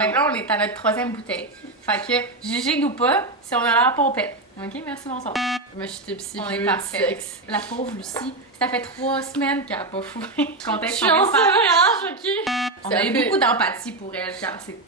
Maintenant, on est à notre 3e bouteille. Fait que, jugez-nous pas si on a l'air pompette. Ok, merci, bonsoir. Moi, je suis tipsy, On est parfait. La pauvre Lucie, ça fait 3 semaines qu'elle a pas fourré. Je suis en sevrage, ok? On a eu beaucoup d'empathie pour elle, car c'est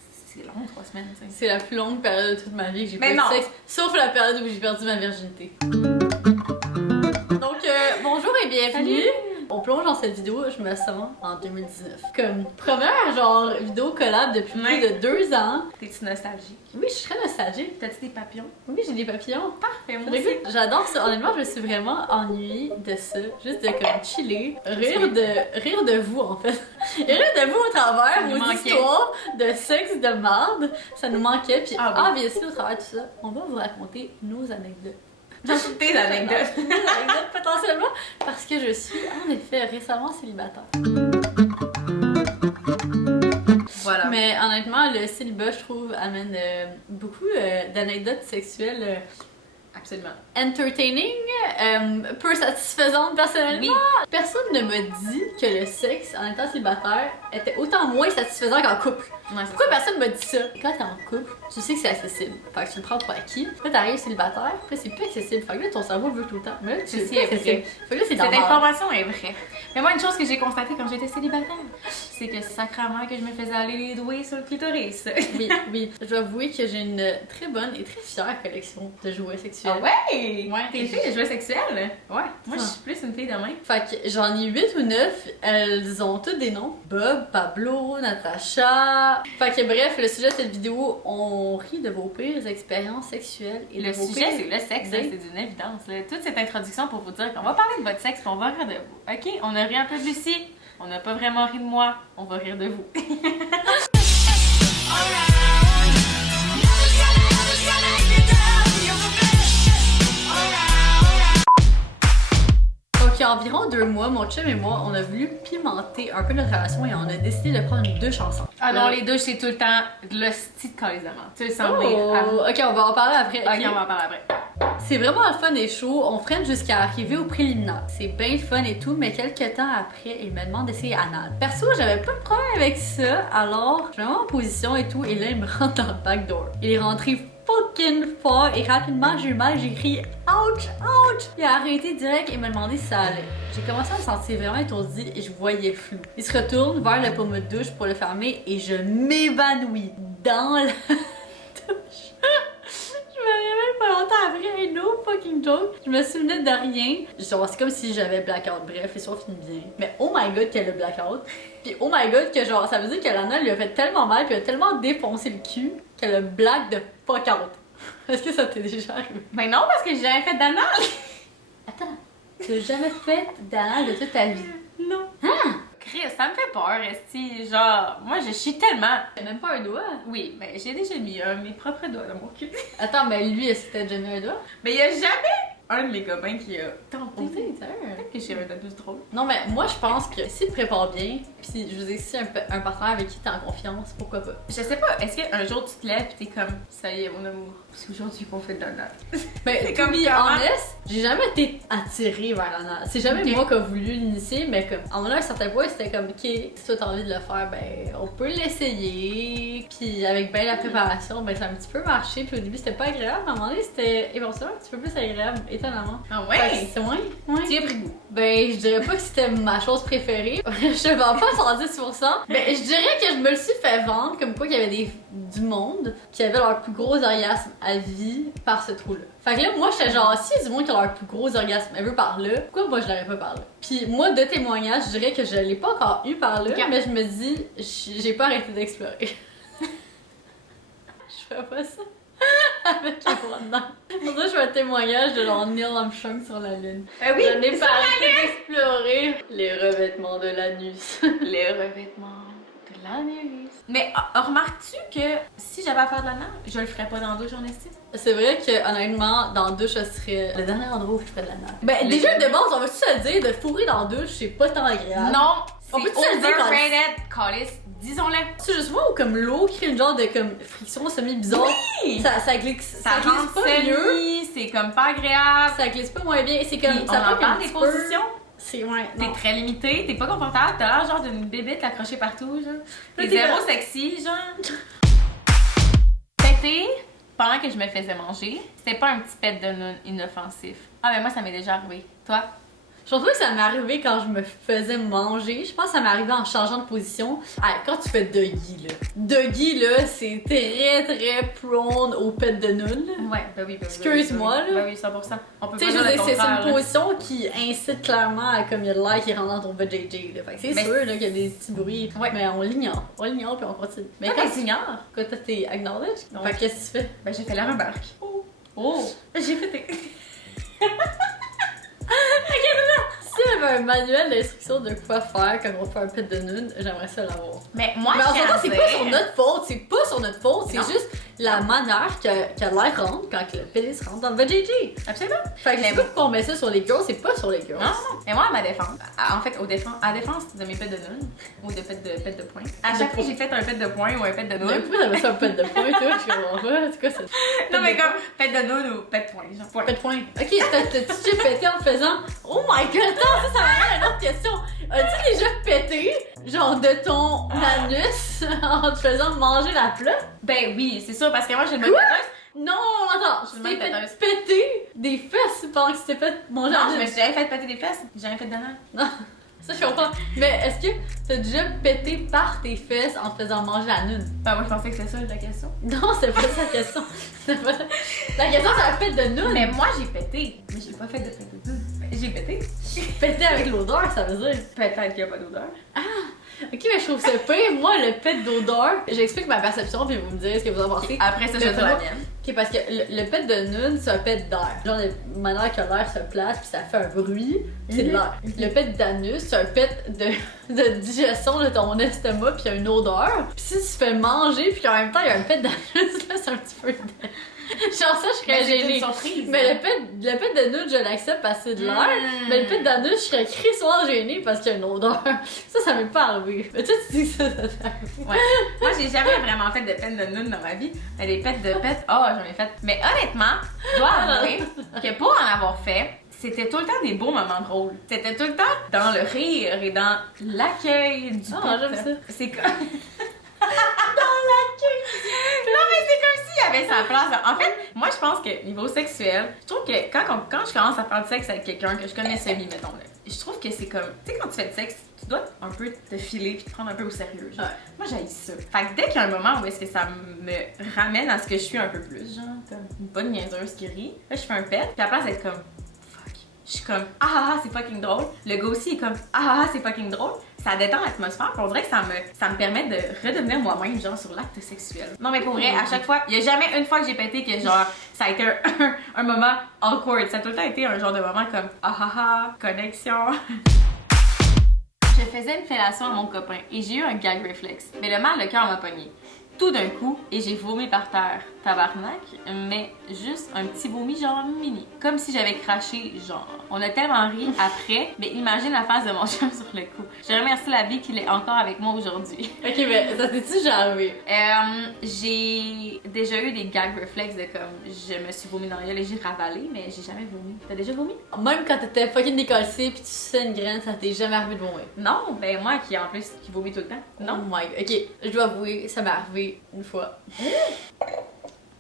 long, 3 semaines, tu sais. C'est la plus longue période de toute ma vie que j'ai pas eu non. de sexe, sauf la période où j'ai perdu ma virginité. Donc, bonjour et bienvenue! Salut. On plonge dans cette vidéo, je me sens, en 2019. Comme première, genre, vidéo collab depuis plus de 2 ans. T'es-tu nostalgique? Oui, je suis très nostalgique. T'as-tu des papillons? Oui, j'ai des papillons. Parfait, moi aussi. J'adore ça. Honnêtement, je me suis vraiment ennuyée de ça. Juste de comme chiller, rire de vous en fait. Et rire de vous au travers vos histoires de sexe de marde. Ça nous manquait. Puis, bien sûr, au travers de tout ça, on va vous raconter nos anecdotes. Dans toutes tes anecdotes. Potentiellement, parce que je suis en effet récemment célibataire. Voilà. Mais honnêtement, le célibat, je trouve, amène beaucoup d'anecdotes sexuelles absolument entertaining, peu satisfaisantes personnellement. Oui. Personne ne m'a dit que le sexe en étant célibataire était autant moins satisfaisant qu'en couple. Ouais, Pourquoi personne m'a dit ça? Quand t'es en couple, tu sais que c'est accessible. Fait que tu le prends pour acquis. Là, t'arrives célibataire, puis là, c'est plus accessible. Fait que là, ton cerveau veut tout le temps. Mais là, c'est plus accessible. Fait que là, c'est cette information est vraie. Mais moi, une chose que j'ai constatée quand j'étais célibataire, c'est que c'est sacrément que je me faisais aller les doigts sur le clitoris. Oui. Je dois avouer que j'ai une très bonne et très fière collection de jouets sexuels. Ah ouais? Ouais. T'es une fille de jouets sexuels? Ouais. Moi, je suis plus une fille de même. Fait que j'en ai 8 ou 9. Elles ont toutes des noms. Bob, Pablo, Natacha. Fait que bref, le sujet de cette vidéo, on rit de vos pires expériences sexuelles. Et le sujet, c'est le sexe, c'est d'une évidence. Là. Toute cette introduction pour vous dire qu'on va parler de votre sexe, puis on va rire de vous. Ok, on a ri un peu de Lucie, on n'a pas vraiment ri de moi, on va rire de vous. Donc, il y a environ 2 mois, mon chum et moi, on a voulu pimenter un peu notre relation et on a décidé de prendre une douche ensemble. Ah non, les douches, c'est tout le temps de l'hostie de calice de menthe. Tu le sens bien. Ok, on va en parler après. Ok, on va en parler après. C'est vraiment le fun et chaud, on freine jusqu'à arriver au préliminaire. C'est bien fun et tout, mais quelques temps après, il me demande d'essayer anal. Perso, j'avais pas de problème avec ça, alors je me mets en position et tout, et là, il me rentre dans le backdoor. Il est rentré fucking fort et rapidement, j'ai eu mal, j'ai crié ouch, ouch! Il a arrêté direct et m'a demandé si ça allait. J'ai commencé à me sentir vraiment étourdie et je voyais flou. Il se retourne vers le pommeau de douche pour le fermer et je m'évanouis dans la douche. Je me réveille pas longtemps après, no fucking joke. Je me souvenais de rien. Genre, c'est comme si j'avais blackout. Bref, l'histoire finit bien. Mais oh my god, qu'elle a blackout. Puis oh my god, que genre, ça veut dire que l'anal lui a fait tellement mal, puis a tellement défoncé le cul, qu'elle a black de fuck out. Est-ce que ça t'est déjà arrivé? Ben non, parce que j'ai jamais fait d'anal. Attends, tu n'as jamais fait d'anal de toute ta vie? Non. Hein? Chris, ça me fait peur, esti. Genre, moi, je chie tellement. T'as même pas un doigt? Oui, ben j'ai déjà mis mes propres doigts dans mon cul. Attends, mais lui, est-ce que t'as déjà mis un doigt? Mais il y a jamais un de mes copains qui a tenté. Peut-être que j'ai un tatouage drôle. Non, mais moi, je pense que si tu prépares bien, pis je veux dire, si un partenaire avec qui t'es en confiance, pourquoi pas? Je sais pas, est-ce qu'un jour tu te lèves pis t'es comme, ça y est, mon amour, c'est aujourd'hui qu'on fait de l'anal. Ben, c'est comme honest, j'ai jamais été attirée vers l'anal. C'est jamais moi qui a voulu l'initier, mais comme, à un certain point, c'était comme, ok, si toi t'as envie de le faire, ben, on peut l'essayer. Puis avec ben la préparation, ben, ça a un petit peu marché. Puis au début, c'était pas agréable. À un moment donné, c'était éventuellement un petit peu plus agréable, étonnamment. Ah ouais? C'est ouais. Tu y as pris goût. Ben, je dirais pas que c'était ma chose préférée. Je vends pas 110%. Ben, je dirais que je me le suis fait vendre comme quoi qu'il y avait du monde qui avait leur plus gros orgasme à vie par ce trou-là. Fait que là, moi, j'étais genre, si y a du monde qui a leur plus gros orgasme ever par là, pourquoi moi je l'aurais pas par là? Puis moi, de témoignage, je dirais que je l'ai pas encore eu par là, mais je me dis, j'ai pas arrêté d'explorer. Je ferais pas ça. Avec les bras dedans. Pour ça, je fais un témoignage de genre Neil Armstrong sur la Lune. Oui, je n'ai pas arrêté d'explorer les revêtements de l'anus. Les revêtements de l'anus. Mais remarques-tu que si j'avais à faire de l'anal, je le ferais pas dans la douche en estime? C'est vrai que honnêtement, dans la douche, ce serait le dernier endroit où je ferais de l'anal. Ben, déjà de base, on va-tu se dire, de fourrer dans la douche, c'est pas tant agréable. Non, on peut se dire overrated, calice. Disons-le. C'est juste moi où comme l'eau crée une genre de comme friction semi-bizarre. Oui! Ça glisse, ça glisse pas mieux. C'est comme pas agréable. Ça glisse pas moins bien. C'est comme puis ça on en parle des positions. C'est ouais. T'es très limité, t'es pas confortable, t'as l'air genre d'une bébête accrochée partout, genre. T'es zéro sexy, genre. pété pendant que je me faisais manger. C'était pas un petit pet de noun inoffensif. Ah, mais moi, ça m'est déjà arrivé. Toi? Je pense pas que ça m'est arrivé quand je me faisais manger. Je pense que ça m'est arrivé en changeant de position. Ah, quand tu fais Dougie, là. Dougie, là, c'est très prone au pet de noun. Ouais, ben oui. Excuse-moi, là. Ben oui, 100%. On peut Tu pas sais, je dire veux le dire, c'est contraire, une là. position qui incite clairement à comme il y a de l'air qui rentre dans ton vajayjay. Fait que c'est Mais sûr là, qu'il y a des petits bruits. Ouais. Mais on l'ignore. On l'ignore puis on continue. Mais Toi, quand t'es ignores. toi, t'es acknowledge, Non. fait que qu'est-ce que tu fais? Ben, j'ai fait la remarque. Oh! J'ai pété. Si il y avait un manuel d'instruction de quoi faire quand on fait un pet de noun, j'aimerais ça l'avoir. Mais moi, Mais en je fait, c'est pas sur sur notre faute, c'est pas sur notre faute, c'est Non. juste la manière que l'air rentre quand le pénis rentre dans le vajayjay. Absolument. Fait que je sais pas pourquoi on met ça sur les girls, c'est pas sur les girls. Non, non. Mais moi, à ma défense, en fait, à défense de mes pets de noun, ou de pets de poing, à chaque fois que j'ai fait un pet de poing ou un pet de Mais noun, pourquoi t'avais ça un pet de poing, toi? Je comprends pas. C'est quoi ça? non, mais comme pet de noun ou pet de poing, genre point. Pet de poing. Ok, t'as-tu déjà pété en te faisant. Oh my god, attends, ça m'amène à une autre question. As-tu déjà pété, genre de ton anus, en te faisant manger la plotte? Ben oui, c'est sûr, parce que moi, j'ai le Quoi? têteuse. Non, attends, Je je me t'ai mets fait péteuse. péter des fesses pendant que tu t'es fait manger Non, la je me plotte. suis jamais fait péter des fesses, j'ai jamais fait d'anal. Non, ça je comprends. Mais est-ce que t'as déjà pété par tes fesses en te faisant manger la noune? Ben moi, je pensais que c'était ça la question. Non, c'est pas ça la question. C'est pas ça. La question, c'est la pète de noune. Mais moi, j'ai pété, mais j'ai pas fait de pet de noun. J'ai pété. Péter avec l'odeur, ça veut dire. Peut-être qu'il y a pas d'odeur. Ok, mais je trouve ça pire. Moi, le pet d'odeur, j'explique ma perception, puis vous me direz ce que vous en pensez. Après ça, je vais dire la mienne. Ok, parce que le pet de noun, c'est un pet d'air. Genre, de manière que l'air se place, puis ça fait un bruit, c'est de l'air. Le pet d'anus, c'est un pet de digestion de ton estomac, puis il y a une odeur. Puis si tu fais manger, puis qu'en même temps, il y a un pet d'anus, là, c'est un petit peu. Genre, ça, je serais gênée. Surprise. Mais le pet de nude, je l'accepte parce que c'est de l'air. Mais le pet d'anus, je serais crissement gênée parce qu'il y a une odeur. Ça m'est pas arrivé. Mais toi, tu dis que ça t'est arrivé. Ouais. Moi, j'ai jamais vraiment fait de pet de noun dans ma vie. Mais des pets de pet, oh, j'en ai fait. Mais honnêtement, je dois avouer que pour en avoir fait, c'était tout le temps des beaux moments drôles. C'était tout le temps dans le rire et dans l'accueil du Ah, pet. j'aime ça. C'est comme... Non, mais c'est comme s'il y avait sa place. En fait, moi, je pense que niveau sexuel, je trouve que quand je commence à faire du sexe avec quelqu'un que je connais semi, mettons, là, je trouve que c'est comme, tu sais, quand tu fais du sexe, tu dois un peu te filer puis te prendre un peu au sérieux. Genre. Ouais. Moi, j'haïs ça. Fait que dès qu'il y a un moment où est-ce que ça me ramène à ce que je suis un peu plus, genre, comme une bonne niaiseuse qui rit, là, je fais un pet, puis à la place d'être comme, fuck, je suis comme, c'est fucking drôle. Le gars aussi est comme, c'est fucking drôle. Ça détend l'atmosphère, puis on dirait que ça me permet de redevenir moi-même, genre, sur l'acte sexuel. Non, mais pour vrai, à chaque fois, il y a jamais une fois que j'ai pété que, genre, ça a été un moment awkward. Ça a tout le temps été un genre de moment comme, connexion. Je faisais une fellation à mon copain et j'ai eu un gag réflexe. Mais le mal de cœur m'a pogné. Tout d'un coup, et j'ai vomi par terre. Tabarnak, mais juste un petit vomi genre mini. Comme si j'avais craché genre. On a tellement ri après, mais imagine la face de mon chum sur le coup. Je remercie la vie qu'il est encore avec moi aujourd'hui. Ok, mais ça t'est-tu déjà arrivé? J'ai déjà eu des gag réflexes de comme je me suis vomi dans la gueule et j'ai ravalé, mais j'ai jamais vomi. T'as déjà vomi? Même quand t'étais fucking décollée pis tu suçais une graine, ça t'est jamais arrivé de vomir? Non, ben moi qui en plus qui vomis tout le temps. Oh Non. my god. Ok, je dois avouer, ça m'est arrivé une fois.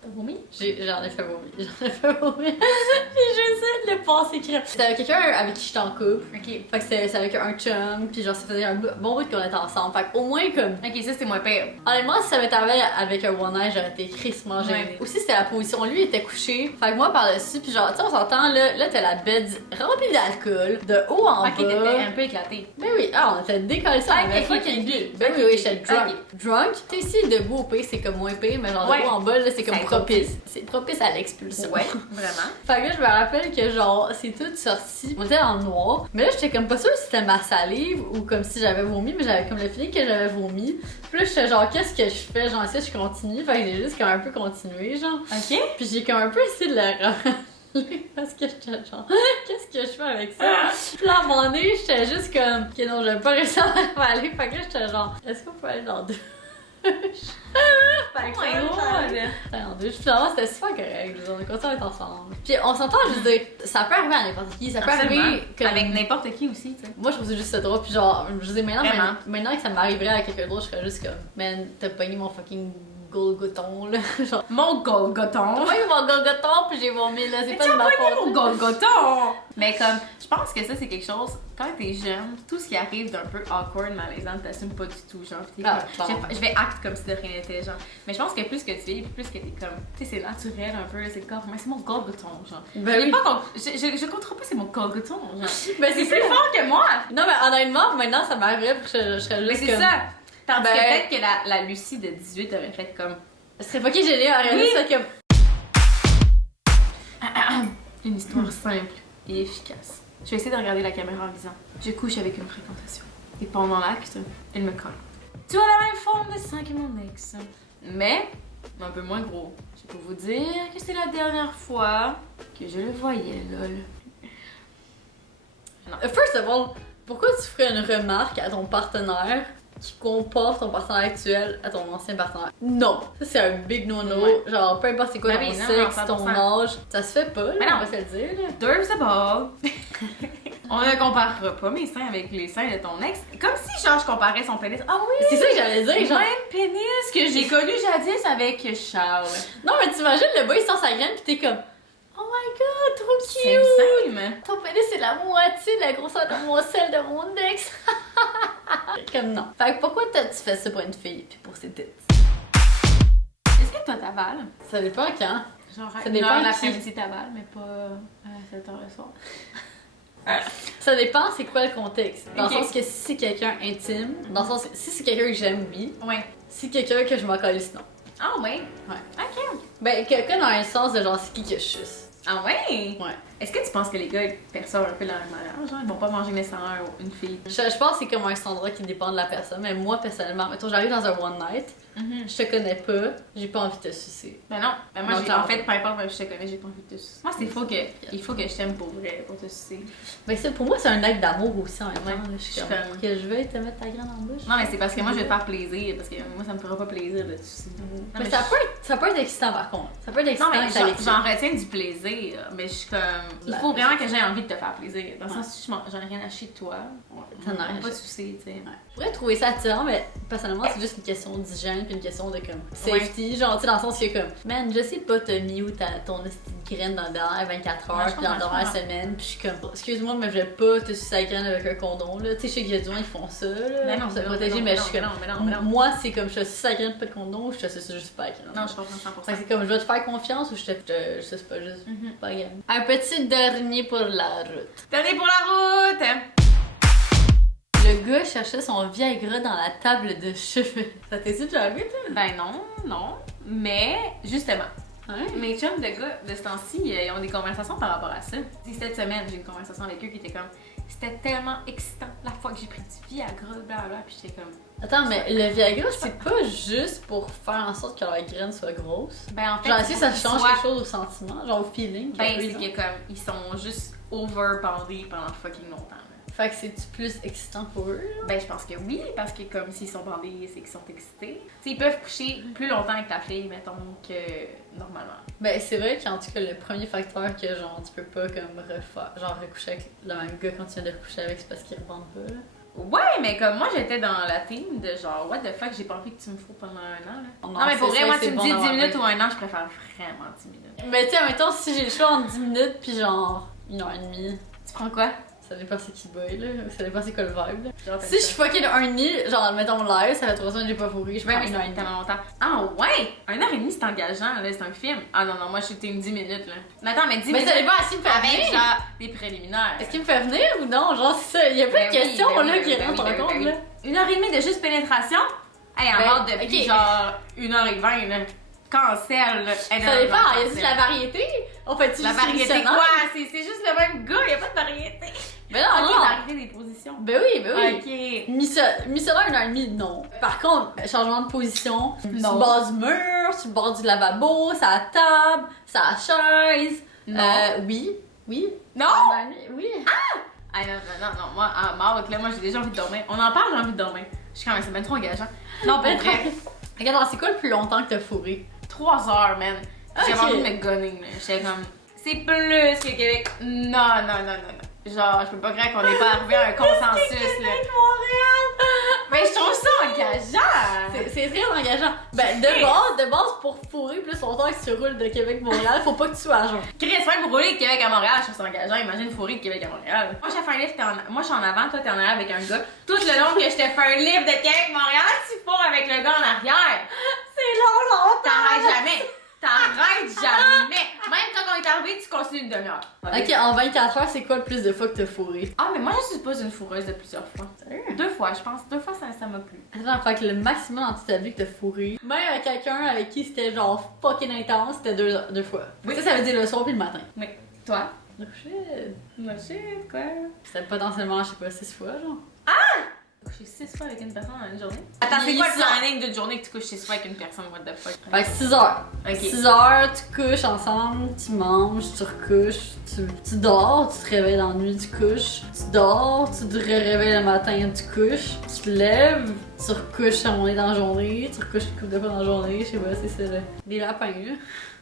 T'as vomi? J'en ai fait vomir. J'en ai fait vomir. Puis j'essaie de le passer crème. C'était avec quelqu'un avec qui j'étais en couple. Ok. Fait que c'était avec un chum. Puis genre, ça faisait un bon bout qu'on était ensemble. Fait qu'au moins, comme. Ok, ça c'est moins pire. Honnêtement, si ça m'était arrivé avec un one night, j'aurais été crissement gênée. Ouais. Aussi, c'était la position. Lui, il était couché. Fait que moi, par-dessus, puis genre, tu sais, on s'entend, là, t'as la bed remplie d'alcool, de haut en Ok, t'étais bas. un peu éclaté. Ben oui, on était décollé ça, on avait ok, fucking ok, bu. ok. Ben oui, Ok, j'étais ok. drunk. Drunk, tu sais, ici, debout au pire, c'est comme moins pire, mais genre, Ouais. debout en bas, là, c'est comme Ça propice. C'est propice à l'expulsion. Ouais, vraiment. Fait que là, je me rappelle que genre, c'est tout sorti. On était dans le noir. Mais là, j'étais comme pas sûre si c'était ma salive ou comme si j'avais vomi, mais j'avais comme le feeling que j'avais vomi. Puis là, j'étais genre, qu'est-ce que je fais? Genre, si je continue. Fait que j'ai juste comme un peu continué, genre. Ok. Puis j'ai comme un peu essayé de le ravaler parce que j'étais genre, qu'est-ce que je fais avec ça? Puis là, à un moment donné, j'étais juste comme, ok, non, je vais pas réussir à le ravaler. Fait que là, j'étais genre, est-ce qu'on peut aller dans deux? Fait que Oh my là, God. j'étais en douche. Finalement, c'était super correct. On a continué à être ensemble. Puis on s'entend, je veux dire, ça peut arriver à n'importe qui. Ça peut Absolument. arriver comme... Avec n'importe qui aussi, tu sais. Moi, je trouve ça juste ça drôle. Puis genre, je veux dire, Vraiment. maintenant que ça m'arriverait à quelqu'un d'autre, je serais juste comme, man, t'as pogné mon fucking Golgoton, là. Genre, Mon Golgoton! moi, j'ai mon Golgoton, puis j'ai vomi, là. C'est pas de ma faute. Mon Golgoton! Mais comme, je pense que ça, c'est quelque chose, quand t'es jeune, tout ce qui arrive d'un peu awkward, malaisant, t'assumes pas du tout, genre. T'es comme, je vais acte comme si de rien n'était, genre. Mais je pense que plus que tu vis, plus que t'es comme, tu sais, c'est naturel un peu, c'est le corps. Mais c'est mon Golgoton, genre. Ben oui. Je comprends pas, c'est mon Golgoton, genre. Ben, C'est plus fort que moi! Non, mais honnêtement, maintenant, ça m'arriverait, puis je serais Mais juste c'est comme... ça! Tandis que Ben- peut-être que la Lucie de 18 aurait fait comme. Ce serait fucking génial, arrête Oui. ça comme... Une histoire simple et efficace. Je vais essayer de regarder la caméra en disant je couche avec une fréquentation. Et pendant l'acte, elle me colle. Tu as la même forme de sein que mon ex. Mais un peu moins gros. Je peux vous dire que c'est la dernière fois que je le voyais, lol. First of all, pourquoi tu ferais une remarque à ton partenaire qui compare ton partenaire actuel à ton ancien partenaire? Non! Ça, c'est un big no-no. Ouais. Genre, peu importe c'est quoi Ben ton oui, non, sexe, non, ton 100%. âge, ça se fait pas, là, Mais non. on va se le dire, là. There's a ball. On ne comparera pas mes seins avec les seins de ton ex. Comme si, genre, je comparais son pénis. Ah oui! C'est ça que j'allais dire, genre... Même pénis que j'ai connu jadis avec Charles. Non, mais t'imagines, le boy, il sort sa graine, pis t'es comme... Oh my god, trop Same, cute! same. Ton pénis, c'est la moitié de la grosseur de mon sel de mon ex! Comme non. Fait que pourquoi tu fais ça pour une fille, pis pour ses têtes? Est-ce que toi t'avales? Ça dépend quand. Genre, Ça ça dépend dépend qui. l'après-midi t'avales, mais pas à 7h le soir. Ça dépend c'est quoi le contexte. Dans Ok. le sens que si c'est quelqu'un intime, dans le sens que si c'est quelqu'un que j'aime, oui. Ouais. Si quelqu'un que je m'en calisse, non. Ah ouais? Ouais. Ok. Ben, quelqu'un dans le sens de genre c'est qui que je suce. Ah ouais? Ouais. Est-ce que tu penses que les gars ils perçoivent un peu la même manière? Genre, ils vont pas manger nécessairement une fille. Je pense que c'est comme un endroit qui dépend de la personne. Mais moi, personnellement, mettons, j'arrive dans un one night, je te connais pas, j'ai pas envie de te sucer. Ben non. Ben moi, Non, en clairement. fait, peu importe, même si je te connais, j'ai pas envie de te sucer. Moi, il faut que je t'aime pour vrai, pour te sucer. Ben, ça, pour moi, c'est un acte d'amour aussi en même temps. Ouais. là. Je suis Je comme, suis que je veuille te mettre ta graine en bouche. Non, mais c'est parce que moi, je vais te faire plaisir, parce que moi, ça me fera pas plaisir de te sucer. Non, Mais ça peut être excitant par contre. Ça peut être Non, excitant mais que ça l'excite. j'en retiens du plaisir, mais je suis comme. Il faut vraiment que j'aie envie de te faire plaisir. Dans le Ouais. sens où j'en ai rien à chier de toi. T'en as rien à pas de chier. soucis, tu sais. Ouais. Je pourrais trouver ça attirant, mais personnellement, c'est juste une question d'hygiène puis une question de comme safety. Genre, tu sais, dans le sens que comme, man, je sais pas, t'as mis où ton petite graine dans les dernières 24 heures, Ouais, je puis dans la comprends, dernière je semaine, puis je suis comme, excuse-moi, mais je vais pas te sucer la graine avec un condom, là. Tu sais, je sais qu'il y a du gens qui font ça, là, Mais non, pour se mais non, protéger, mais mais non, je suis mais comme, non, mais non. moi, c'est comme, je te suce la graine, pas de condom, ou je te suce juste pas la graine. Non, je comprends 100%. Fait que c'est comme, je vais te faire confiance ou je suce pas juste Mhm. pas la graine. Un petit dernier pour la route. Tenez pour la route! Le gars cherchait son Viagra dans la table de cheveux. Ça t'est-tu déjà arrivé, toi? Ben non. Mais, justement, Ouais. mes chums de gars de ce temps-ci, ils ont des conversations par rapport à ça. Et cette semaine, j'ai une conversation avec eux qui était comme c'était tellement excitant la fois que j'ai pris du Viagra, blablabla, puis j'étais comme. Attends, mais le Viagra, c'est pas juste pour faire en sorte que la graine soit grosse. Ben en fait, Genre, est-ce que ça ils change soient- quelque chose au sentiment? Genre au feeling? Ben, qu'eux, c'est ils ont? que comme, ils sont juste overbandés pendant fucking longtemps. Là. Fait que c'est-tu plus excitant pour eux? Ben, je pense que oui, parce que comme s'ils sont bandés, c'est qu'ils sont excités. T'sais, ils peuvent coucher plus longtemps avec ta fille, mettons, que normalement. Ben, c'est vrai qu'en tout cas, le premier facteur que genre, tu peux pas comme refaire, genre recoucher avec le même gars quand tu viens de recoucher avec, c'est parce qu'ils rebandent pas, là. Ouais, mais comme moi, j'étais dans la team de genre, what the fuck, j'ai pas envie que tu me fous pendant un an, là. Non, mais pour c'est vrai, ça, moi, c'est tu me bon dis 10 d'avoir minutes un- ou un an, je préfère vraiment 10 minutes. Mais tu sais, mettons, si j'ai le choix entre 10 minutes puis genre 1h30, Tu prends quoi? ça dépend c'est qui boy, là. Ça dépend c'est quoi le vibe, là. Genre, Si je suis fucking 1h30, genre, mettons live, ça fait 3 semaines que j'ai pas fourré, je Ben prends oui, ça fait 1h30. tellement longtemps. Ah ouais! 1h30, c'est engageant, là, c'est un film. Ah non, non, moi, je suis team 10 minutes, là. Mais attends, mais 10 Mais minutes ça dépend à qui me fait avec, venir. genre, des préliminaires. Est-ce qu'il me fait venir ou non? Genre, c'est ça. Il y a plein de Ben oui, questions, ben là, oui, qui ben rentrent oui, en ben compte, oui. là. 1h30 de juste pénétration? Hey, en Ben, mode depuis ok. genre 1h20, là. Cancel, là. Hey, non, Ça non, dépend, non, y a-tu de la variété? On fait-tu La juste variété missionnaire? quoi? C'est juste le même gars, y a pas de variété. Ben non, Ok, non. variété des positions. Ben oui, ben oui. Ok. Missionnaire 1h30, non. Par contre, changement de position, sur Non. le bord du mur, sur le bord du lavabo, sur la table, sur la chaise. Non. Oui. Oui. Non! 1h30, oui. Ah non, non, non, non, moi, en mort, là, moi j'ai déjà envie de dormir. On en parle, j'ai envie de dormir. Je suis quand même, c'est bien trop engageant. Non, pour Ben, vrai, Regarde, alors, c'est quoi le plus longtemps que t'as fourré? 3 heures, man. J'avais Ok. envie de me gonner, là. J'étais comme, c'est plus que Québec. Non, non, non, non, non. Genre, je peux pas croire qu'on n'est pas arrivé à un consensus, là. Mais je trouve ça engageant! C'est très engageant. Ben, de base, pour fourrer plus longtemps que tu roules de Québec-Montréal, faut pas que tu sois à jeun. Chris, même rouler de Québec à Montréal, je trouve ça engageant. Imagine fourrer de Québec à Montréal. Moi, j'ai fait un livre, moi, je suis en avant, toi, t'es en arrière avec un gars. Tout le long que je te fais un livre de Québec-Montréal, tu fourres avec le gars en arrière. C'est long. T'arrêtes jamais. T'arrêtes jamais. Même quand on est arrivé, tu continues une demi-heure. Ok, en 24 heures, c'est quoi le plus de fois que t'as fourré? Ah, mais moi, je suis pas une fourreuse de plusieurs fois. Sérieux? 2 fois, je pense. 2 fois, ça m'a plu. Attends, fait que le maximum dans toute ta vie que t'as fourré, même avec quelqu'un avec qui c'était genre fucking intense, c'était deux fois. Oui. Ça veut dire le soir puis le matin. Oui. Toi? Oh shit. Moi, shit, quoi? C'était potentiellement, je sais pas, 6 fois, genre. Coucher 6 fois avec une personne dans une journée? Attends, c'est quoi le planning d'une journée que tu couches 6 fois avec une personne? What the fuck? Fait que 6 heures. Ok. 6 heures, tu couches ensemble, tu manges, tu recouches, tu dors, tu te réveilles dans la nuit, tu couches, tu dors, tu te réveilles le matin, tu couches, tu te lèves, tu recouches à mon dans la journée, tu recouches une couple de fois dans la journée, je sais pas, c'est ça, là. Des lapins, là.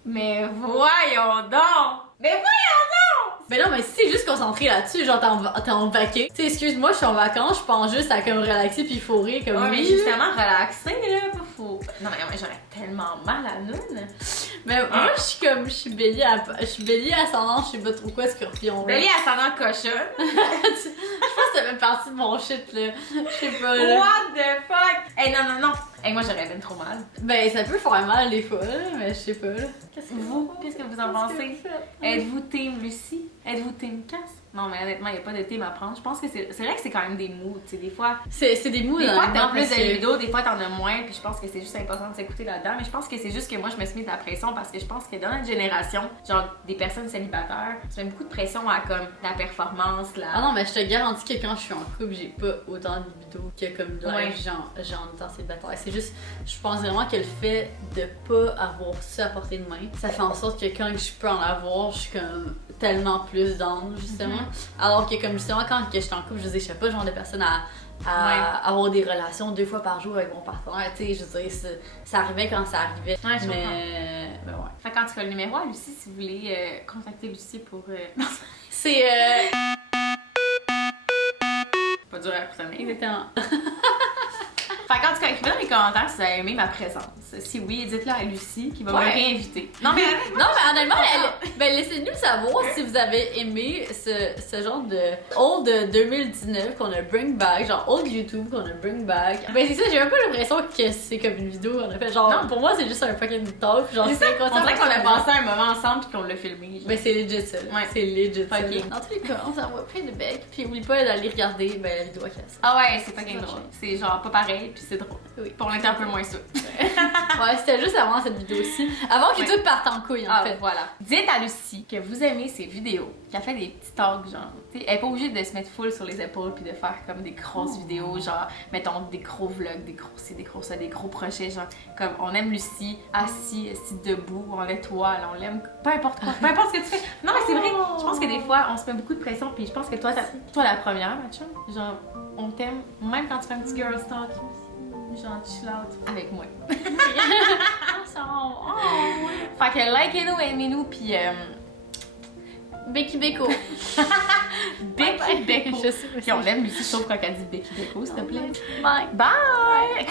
Mais voyons donc! Mais voyons donc! Mais non, mais si c'est juste concentré là-dessus, genre t'es en vaqué. Tu sais, excuse-moi, je suis en vacances, je pense juste à comme relaxer puis fourrer comme Ouais, mais oui. justement, relaxer, là, pas faux. Non, mais j'aurais tellement mal à Noun. Mais moi, je suis bélier ascendant, je sais pas trop quoi, scorpion. là. Bélier ascendant cochonne. Je pense que ça fait partie de mon shit, là. Je sais pas, là. What the fuck? Hey, non. Hey, moi, j'aurais bien trop mal. Ben, ça peut faire mal des fois, là, mais je sais pas, là. Qu'est-ce que vous en pensez? Êtes-vous team Lucie? Êtes-vous team Cass? Non, mais honnêtement, il n'y a pas de team à prendre. Je pense que c'est vrai que c'est quand même des moods, tu sais, des fois. C'est des moods, Des fois, hein, t'as plus parce de que- libido, des fois, t'en as moins, puis je pense que c'est juste important de s'écouter là-dedans. Mais je pense que c'est juste que moi, je me suis mis de la pression parce que je pense que dans notre génération, genre des personnes célibataires, tu mets beaucoup de pression à comme la performance, Ah non, mais je te garantis que quand je suis en couple, j'ai pas autant de libido que comme là, Ouais. genre en étant célibataire. C'est juste, je pense vraiment que le fait de pas avoir ça à portée de main, ça fait en sorte que quand je peux en avoir, je suis comme tellement plus down, justement. Alors que comme justement, quand que j'étais en couple, je disais, je suis pas le genre de personne à avoir des relations 2 fois par jour avec mon partenaire, tu sais, je veux dire, ça arrivait quand ça arrivait. Ouais, je mais ouais. Fait qu'en tout cas, le numéro à Lucie, si vous voulez contacter Lucie pour. C'est Pas dur à retenir. exactement. Fait qu'en tout cas, écrivez dans les commentaires si vous avez aimé ma présence. Si oui, dites-le à Lucie qui va me réinviter. Non, mais Non, mais honnêtement, ben, laissez-nous savoir si vous avez aimé ce genre de old 2019 qu'on a bring back, genre old YouTube qu'on a bring back. Ben c'est ça, j'ai un peu l'impression que c'est comme une vidéo qu'on a fait. Genre, Non. pour moi, c'est juste un fucking talk. Genre, c'est ça, c'est on dirait qu'on a passé un moment ensemble puis qu'on l'a filmé. genre. Ben c'est legit ça. Ouais. C'est legit ça. Ok. Dans tous les cas, on s'envoie plein de becs. Puis oublie pas d'aller regarder ben, la vidéo à Cass. Ah ouais, c'est fucking drôle. C'est genre pas pareil puis c'est drôle. Oui. Pour l'être un peu moins sûr. Ouais, c'était juste avant cette vidéo-ci. Avant que Ouais. tout parte en couille, en fait. Voilà. Dites à Lucie que vous aimez ses vidéos, qu'elle fait des petits talks, genre. T'sais, elle est pas obligée de se mettre full sur les épaules puis de faire comme des grosses vidéos, genre, mettons des gros vlogs, des gros ci, des gros ça, des gros projets, genre, comme on aime Lucie, assis debout, en étoile, on l'aime, peu importe quoi, peu importe ce que tu fais. Non, mais c'est vrai, je pense que des fois, on se met beaucoup de pression, puis je pense que toi, toi la première, ma chum, genre, on t'aime, même quand tu fais un petit girl talk, genre, chill out avec moi. Fait que likez-nous, aimez-nous, puis Becky Beko. Becky Beko. Je sais pas Puis on l'aime, Lucie, sauf quand elle dit Becky Beko, s'il te plaît. Bye. Bye!